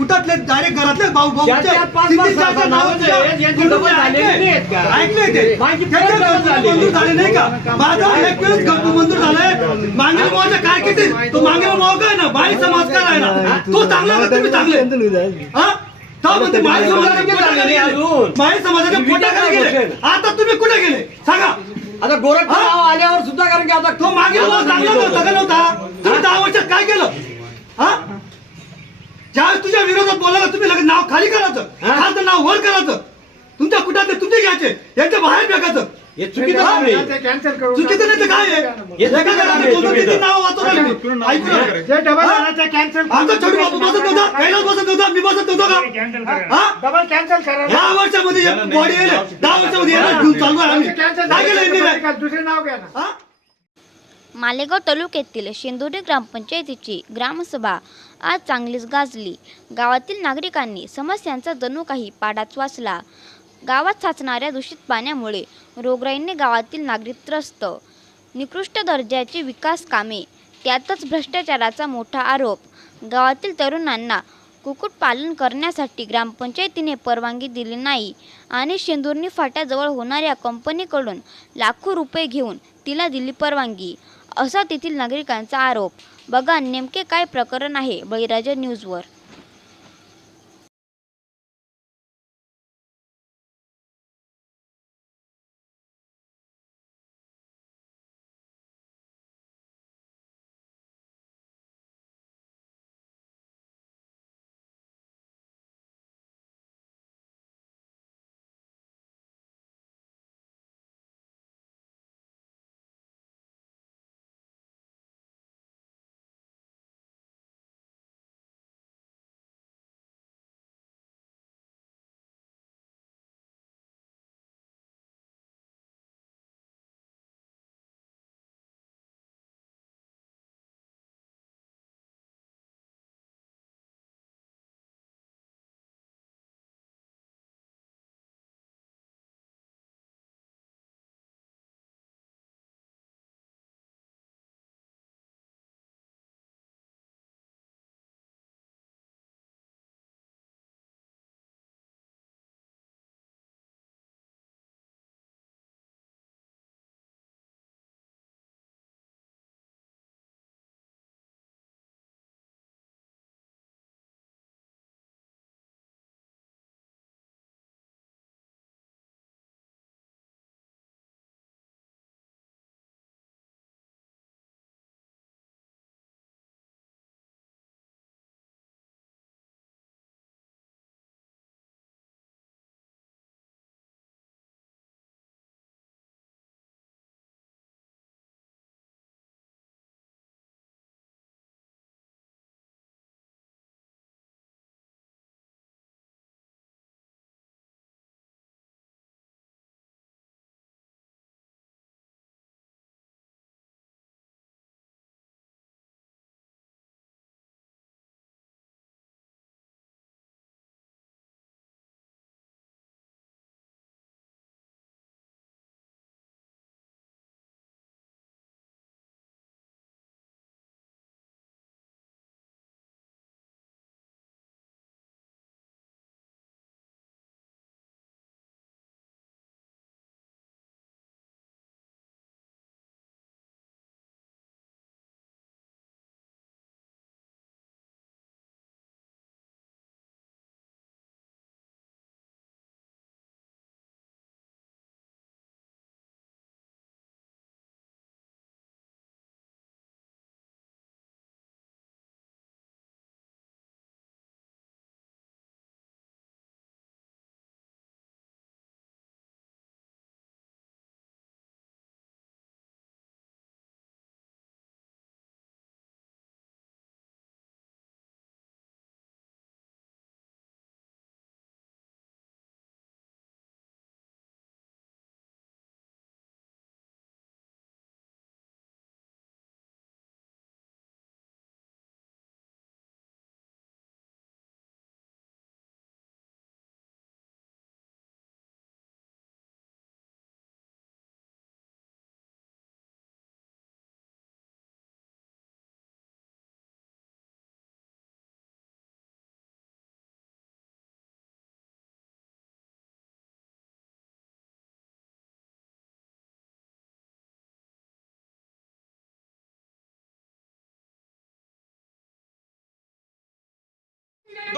कुठातले direct घरातले भाऊ भाऊ पाच- पाच नाव नावं जे आहेत, यांचे डबल झालेले नाहीत का? ऐकले ते. माझी त्याचे घरकुल. मंजूर झाले नाही का? माझा एक वेळेस घरकुल मंजूर झालंय. मांगेल मोहाचं काय किती? तो मांगेल मोह काय ना? बाई समाजकार आहे ना तो चांगला का तुम्ही चांगले? हा? तो म्हणते माई समाजाच्या पोटाखाली गेले. माई समाजाच्या पोटाखाली गेले? आता तुम्ही कुठे गेले? सांगा. आता गोरखचं नाव आल्यावर सुद्धा कारण की आता तो मागील मोह चांगला नव्हता. का नव्हता तुम्ही दहा वर्षात काय केलं? हा? ज्यावेळेस तुझ्या विरोधात बोलायला तुम्ही लगेच नाव खाली करायचं. हा? खालचं नाव वर करायचं. तुमच्या कुठातले तुमचे घ्यायचे. यांच्या बाहेर फेकायचं. हे चुकीचं काम आहे. चुकीचं नाही तर काय आहे? हे एका राहिले मी. ऐकून राहिले. हा? आमचा छोटू बापू बसत नव्हता कैलास बसत नव्हता मी बसत नव्हतो का? हा? डबल कॅन्सल करा. दहा वर्षामध्ये बॉडी येईल. दहा वर्षामध्ये येणार घेऊन चालू आहे आम्ही. काय केलं यांनी काय? दुसरे नाव घ्या ना. हा? मालेगाव तालुक्यातील शेंदुरी ग्रामपंचायतीची ग्रामसभा आज चांगलीच गाजली. गावातील नागरिकांनी समस्यांचा जणू काही पाडाच वाचला. गावात साचणाऱ्या दूषित पाण्यामुळे रोगराईने गावातील नागरिक त्रस्त. निकृष्ट दर्जाची विकास कामे त्यातच भ्रष्टाचाराचा मोठा आरोप. गावातील तरुणांना कुक्कुटपालन करण्यासाठी ग्रामपंचायतीने परवानगी दिली नाही आणि शेंदुर्णी फाट्याजवळ होणाऱ्या कंपनीकडून लाखो रुपये घेऊन तिला दिली परवानगी असा तेथील नागरिकांचा आरोप. बघा नेमके काय प्रकरण आहे बळीराजा न्यूजवर.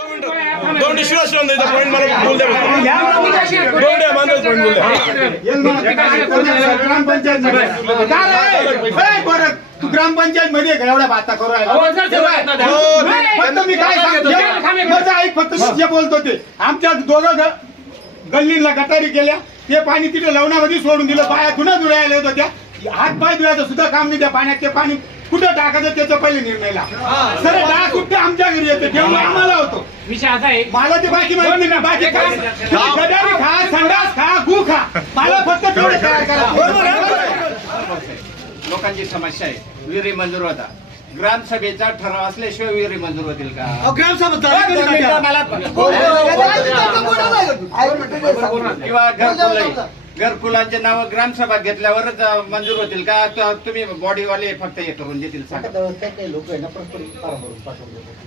दोन शिवाय शिवाय द्यायचा पॉईंट मला बोल द्या दोन द्या बांधायचं पॉईंट बोल द्या तू ग्रामपंचायत मध्ये एवढ्या बाता करू हो, हो, फक्त मी काय सांगतो माझं ऐक फक्त मी जे बोलतो ते. आमच्या दोघं गल्लीला गटारी केल्या. ते पाणी तिथे लवणामध्ये सोडून दिलं. पाया धुणं धुळायला होतं त्या. हात पाय धुवायचं सुद्धा काम नाही त्या पाण्यात. ते पाणी कुठं टाकायचं त्याचा पहिले निर्णयला सर डाळ कुठे आमच्या घरी येते? तेवढं आम्हाला होतो. विषय असा आहे. मला ते बाकी माहिती नाही. बाकी काय? खा संडास खा गु खा. मला फक्त तेवढं तयार करा? लोकांची समस्या आहे. विहिरी मंजूर होता. ग्रामसभेचा ठराव असल्याशिवाय विहिरी मंजूर होतील का? ग्रामसभा कधी का त्या? किंवा घरकुल घरकुलांचे नाव ग्रामसभा घेतल्यावरच मंजूर होतील का? त- तुम्ही बॉडीवाले फक्त हे करून देतील सांगा.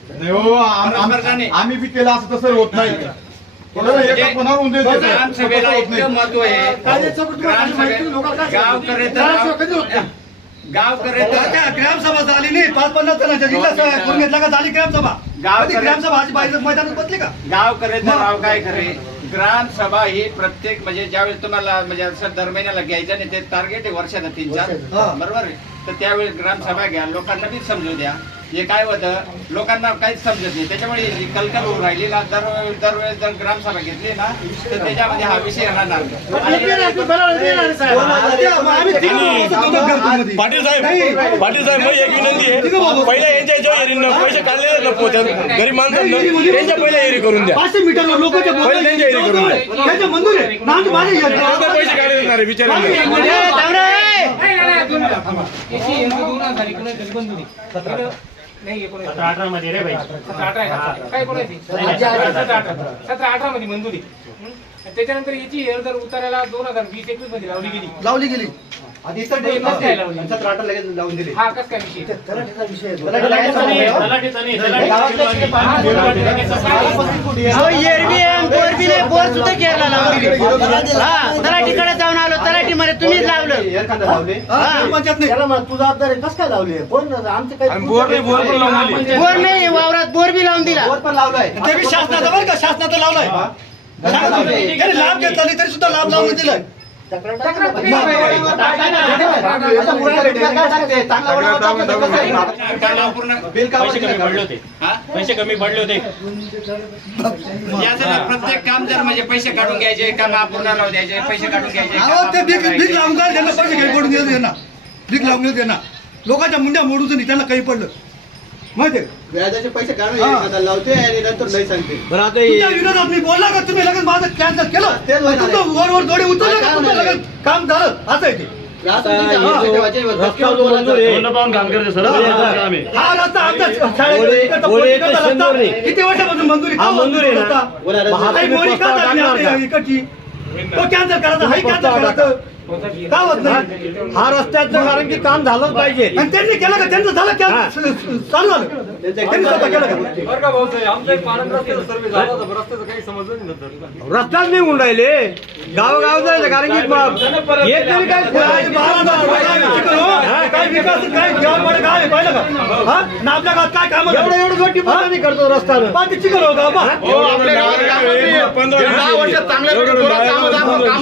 नाही हो, आम- आम- नाही? आम्ही बी केलं असं तसं होत नाही. कोणाला एका कोणावर होऊन देत नाही. ग्रामसभेला तसं होत नाही. इतकं महत्त्व आहे. ग्रामसभे गाव करे तर गाव करे ग्रामसभा झाली नाही. पाच पन्नास जणांच्या जिल्हा करून घेतला का? झाली ग्रामसभा. गाव मैदानात बसली का? गाव करे तर गाव काय करे ग्रामसभा ही प्रत्येक म्हणजे ज्यावेळेस तुम्हाला म्हणजे असं दर महिन्याला घ्यायचं नाही ते टार्गेट आहे वर्षाला तीन चार. बरोबर आहे? तर त्यावेळेस ग्रामसभा घ्या लोकांना बी समजू द्या. हे काय होतं लोकांना काहीच समजत नाही त्याच्यामुळे ही कलकल होऊन राहिली ना दर दरवेळेस जर ग्रामसभा घेतली ना तर त्याच्यामध्ये हा विषय राहणार. पाटील. साहेब पाटील साहेब एक विनंती आहे पहिल्या यांच्या याच्यावर एरीनं पैसे काढलेले ना पोत्यात गरीब माणसांना त्यांच्या पहिल्या एरी करून द्या पाचशे बोलतात, पहिले त्यांच्या एरी करून द्या. पैसे काढले नाही रे बिचारे नाही, एकोणीस. सतरा अठरा मध्ये रे भाई. सतरा अठरा आहे का? काय एकोणीस सतरा अठरा. सतरा अठरा. मध्ये मंजुरी हं? आणि त्याच्यानंतर याची हे जर उतारायला दोन हजार वीस एकवीसमध्ये लावली गेली. लावली गेली. कस काय लावली? हा कस काय विषय? बोर सुद्धा केरला लावली हा तलाठीकडे जाऊन मध्ये तुम्हीच लावलं. हा, ग्रामपंचायत नाही. बोर नाही बोर पण लावून दिली. बोर नाही वावरात बोर बी लावून दिला. ते बी शासनाचा बरं का शासनाचा लावलाय. तुम्ही. त्यांनी लाभ घेतला नाही तरी सुद्धा लाभ लावून दिलाय. पैसे कमी पडले होते हा? प्रत्येक काम जर म्हणजे पैसे काढून घ्यायचे काम अपूर्ण राहू द्यायचे पैसे काढून घ्यायचे पैसे काही पडून देत ना भीक लावून देत ना लोकांच्या मुंड्या मोडून नाही त्यांना काही पडलं माहितीये का? व्याजाचे पैसे काढून हा. एखादा लावते आणि नंतर नाही सांगते. तुमच्या विरोधात मी बोलला का? तुम्ही लगेच माझं कॅन्सल केलं? तेच आहे. तुमचं वर वर जोडे उचललं का? तुमचं लगेच काम झालं. असं आहे ते. तोंड पाहून काम करते सर. आम्ही हा. रस्ता आमच्या किती वर्षापासून मंजुरी? का मंजुरी काही मोडी का झाली नाही आपल्या इकडची? तो कॅन्सल करायचा हाही कॅन्सल करायचं का होत नाही? हा रस्त्याचं कारण की काम झालंच पाहिजे. आणि त्यांनी केलं का? त्यांचं झालं कॅन्सल चालू झालं. त्यांनी स्वतः केलं का? रस्ताच नाही होऊन राहिले. गावगाव जायचं कारण की ब- एक तरी काय? काय बारा हजार रुपये काय चिकन हो? काय विकास काय गावामध्ये काय? आहे, पाहिलं का? हा? आणि आपल्या गावात काय काम एवढं एवढं करतो रस्त्यानं. पाच चिकन हो? का बा हो, आपल्या गावात कामं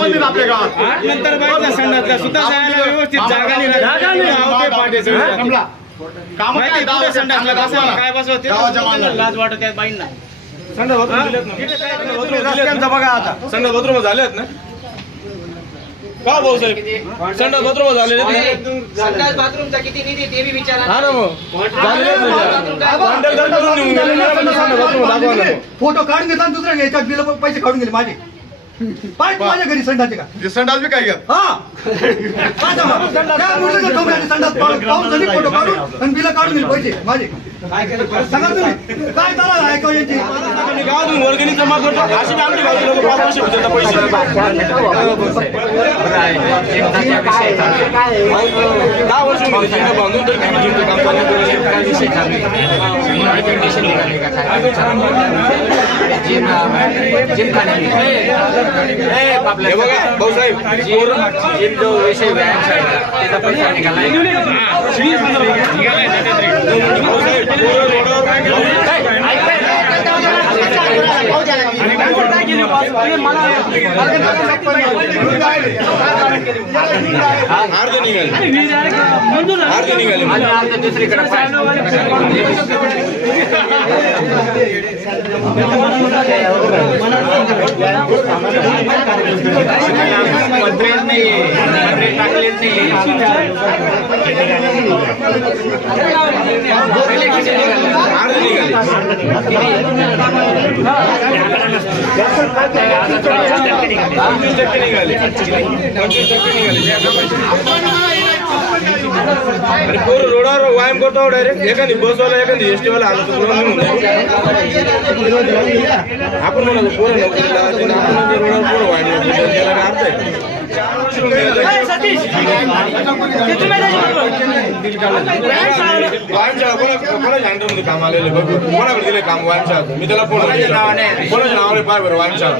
नाही. आपल्या गावात नंतर बाईकला संडासला सुद्धा जायला व्यवस्थित जागा नाही. जागा नाही. गाव ते पाटे सगळं. काम माहिती कुठे संडासला बसवायला काय बसवते लाज वाटत त्या बाईंना. संडास बाथरूम दिलेत ना. रस्त्यांचं बघा आता. संडास बाथरूम झाले आहेत ना? का भाऊ साहेब? संडास बाथरूम झालेले आहेत ना? संडास बाथरूमचा किती निधी ते बी विचारा हा ना मग. झालेले आहेत ना. भांडण घर करून निघून गेले. ना, पण संडास बाथरूम दाखवा ना. फोटो काढून घेतला आणि दुसऱ्या बिल पैसे काढून गेले माझे. पाय माझ्या घरी संडाचे का? संडास बी काय हा. काय सांगा? त्या मुलीचं ठोकल्याने संडास पाहून पाहून झाली फोटो काढून आणि बिल काढून गेले पैसे. माझे. सांगा तुम्ही. काय चालू आहे का यांची? आणि गावातून वर्गणी जमा करतो. अशी बी आमची गावची लोक पाच वर्ष होते पैसे. दहा वर्ष होऊन गेले जिंकं बांधून तरी तुम्ही जिंकं काम चालू हे बघा भाऊसाहेब. जिम जो विषय व्यायामशाळेचा त्याचा पैसा निघाला भाऊसाहेब अर्ध निघाले. अर्ध निघाले दुसरीकडे नाहीये मंत्री टाकलेच अर्ध निघाले पंचवीस टक्के निघाले पंचवीस टक्के निघाले आणि पोरं रोडावर व्यायाम करतो डायरेक्ट एखादी बसवाला एखादी एसटी वाला आलो तर रोड निघून जाईल. आपण म्हणतो पोरं नोकरीला असतील, आपण म्हणतो रोडावर पोरं व्यायाम करतो. त्याला काय अर्थ आहे व्यायामशाळा कोणा कोणाच्या अंडरमध्ये काम आलेले बघ कोणाकडे दिले काम व्यायामशाळा मी त्याला फोन कोणाच्या नावाने पाय बरं व्यायामशाळा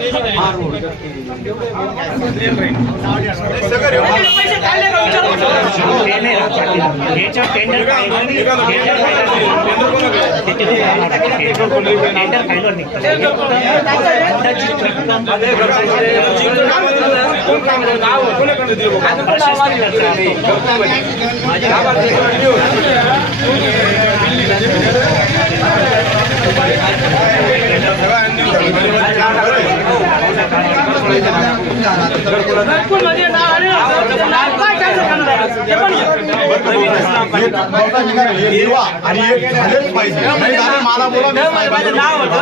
आणि एक झालेच पाहिजे नाही मला बोला मी साहेबांना नाव होतं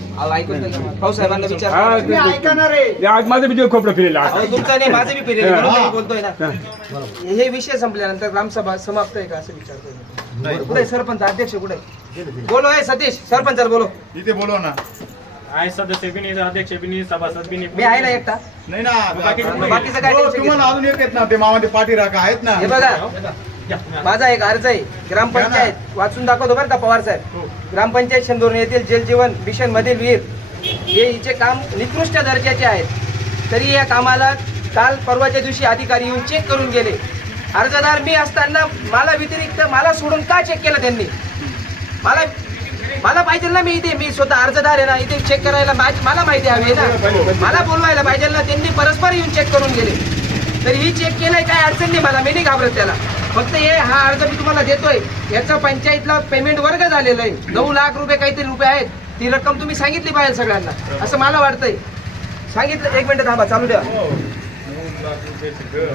भाऊसाहेबांना विचार आज माझं विजय खोपडं फिरेल अहो, तुमचा नाही माझं बी फिरेल. बरोबर बोलतोय ना. हे. विषय संपल्यानंतर ग्रामसभा समाप्त आहे का असं विचारतोय. कुठे सरपंच अध्यक्ष कुठे? बोलो आहे सतीश सरपंच बोलो. इथे बोलव ना. आहे सदस्य बी नाही अध्यक्ष बी नाही सभासद बी मी आहे ना एकटा? नाही ना. बाकीचं काय हो, तुम्हाला अजून एक आहेत ना ते मामाचे पाठी राखा आहेत ना. हे बघा. माझा एक अर्ज आहे. ग्रामपंचायत वाचून दाखवतो बरं का पवार साहेब. ग्रामपंचायत शंदोर येथील जलजीवन मिशन मधील विहीर हे हिचे काम निकृष्ट दर्जाचे आहेत. तरी या कामाला काल परवाच्या दिवशी अधिकारी येऊन चेक करून गेले. अर्जदार मी असताना मला व्यतिरिक्त मला सोडून का चेक केलं त्यांनी? मला मला पाहिजे ना मी इथे. मी स्वतः अर्जदार आहे ना. इथे चेक करायला मला माहिती हवी ना. मला बोलवायला पाहिजे ना. त्यांनी परस्पर येऊन चेक करून गेले. तर ही चेक केलंय काय अडचण नाही मला. मी नाही घाबरत त्याला. फक्त हे हा अर्ज मी तुम्हाला देतोय. याचं पंचायतला पेमेंट वर्ग झालेलं आहे. नऊ लाख रुपये काहीतरी रुपये आहेत. ती रक्कम तुम्ही सांगितली पाहिजे सगळ्यांना. असं मला वाटतंय. सांगितलं एक मिनिट थांबा चालू द्या.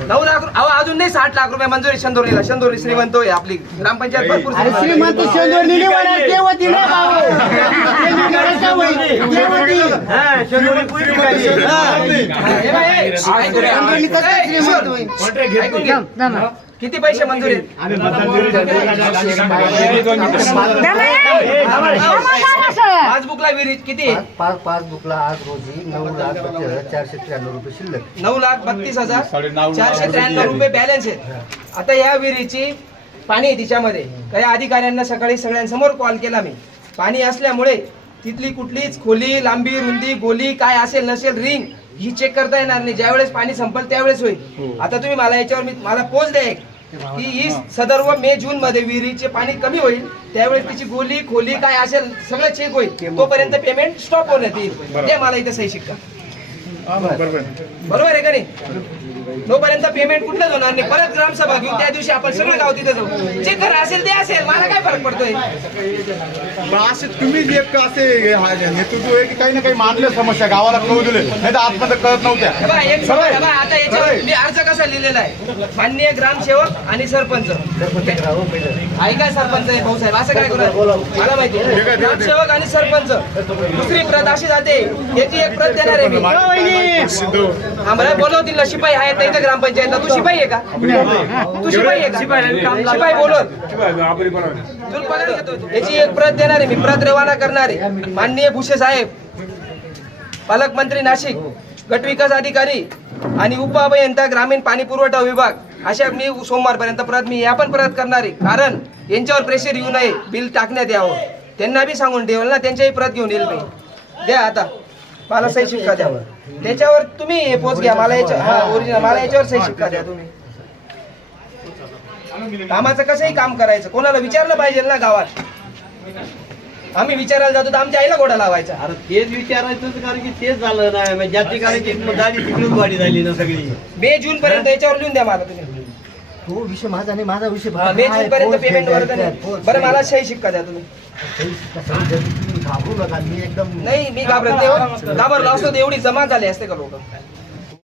नऊ लाख अहो अजून नाही साठ लाख रुपये मंजुरी शंदोरीला. शंदोरी श्रीमंत आहे आपली. ग्रामपंचायत भरपूर श्रीमंत. श्रीमंत हे हे. किती पैसे मंजूर आहेत पासबुकला विहिरीत किती पासबुकला आज रोजी नऊ लाख बत्तीस हजार चारशे त्र्याण्णव रुपये शिल्लक नऊ लाख बत्तीस हजार चारशे त्र्याण्णव रुपये बॅलन्स आहे आता या विहिरीची पाणी आहे तिच्यामध्ये काही अधिकाऱ्यांना सकाळी सगळ्यांसमोर कॉल केला मी पाणी असल्यामुळे तिथली कुठलीच खोली लांबी रुंदी गोली काय असेल नसेल रिंग ही चेक करता येणार नाही. ज्यावेळेस पाणी संपल त्यावेळेस होईल. आता तुम्ही मला याच्यावर मी मला पोच द्या एक. की ही सदर्व मे जून मध्ये विहिरीचे पाणी कमी होईल. त्यावेळेस तिची गोली खोली काय असेल सगळं चेक होईल. तोपर्यंत पेमेंट स्टॉप होण्यात येईल. द्या मला इथे सही शिक्का. बरोबर आहे. का नाही? तोपर्यंत पेमेंट कुठलंच होणार नाही. परत ग्रामसभा घेऊ त्या दिवशी आपण सगळं गाव तिथे जाऊ. जे खरं असेल ते असेल. मला काय फरक पडतोय? असे तुम्ही जे एक असे नेतृत्व आहे की काही ना काही मानले समस्या गावाला कळू दिले. नाही तर आतमध्ये कळत नव्हत्या. आता याच्यावर. मी अर्ज कसा लिहिलेला आहे? माननीय ग्रामसेवक आणि सरपंच. ऐका सरपंच आहे भाऊसाहेब असं काय करू? मला माहिती. ग्रामसेवक आणि सरपंच. दुसरी प्रत अशी जाते. याची एक प्रत देणार आहे मी. आम्हाला बोलवतील ना शिपाई आहेत ना इथं ग्रामपंचायतला. तू शिपाई आहे का? तू शिपाई आहे का? शिपाई घेतो. याची एक प्रत देणार आहे मी प्रत रवाना करणार आहे. माननीय भुसे साहेब पालकमंत्री नाशिक गटविकास अधिकारी आणि उपअभियंता ग्रामीण पाणी पुरवठा विभाग. अशा मी सोमवारपर्यंत परत मी या पण परत करणार आहे. कारण यांच्यावर प्रेशर येऊ नये बिल टाकण्यात यावं. त्यांना बी सांगून ठेवलं ना त्यांच्याही प्रत घेऊन येईल मी. द्या आता. मला सही शिक्का द्या. त्याच्यावर तुम्ही हे पोच घ्या मला याच्या हा ओरिजिनल मला याच्यावर सही शिक्का द्या तुम्ही. कामाचं कसंही काम करायचं कोणाला विचारलं पाहिजे ना गावात. आम्ही विचारायला जातो तर आमच्या आईला घोडा लावायचा. अरे तेच विचारायचं कारण की तेच झालं नाही मग ज्या ठिकाणी ती गाडी तिकडून गाडी झाली ना सगळी. मे जून पर्यंत याच्यावर लिहून द्या मला तुम्ही. तो विषय माझा नाही माझा विषय हा, मे जून पर्यंत पेमेंट वर बरं मला सही शिक्का द्या तुम्ही. घाबरू नका मी एकदम नाही मी घाबरत नाही हो. घाबरलो असतो तर एवढी जमा झाली असते का लोक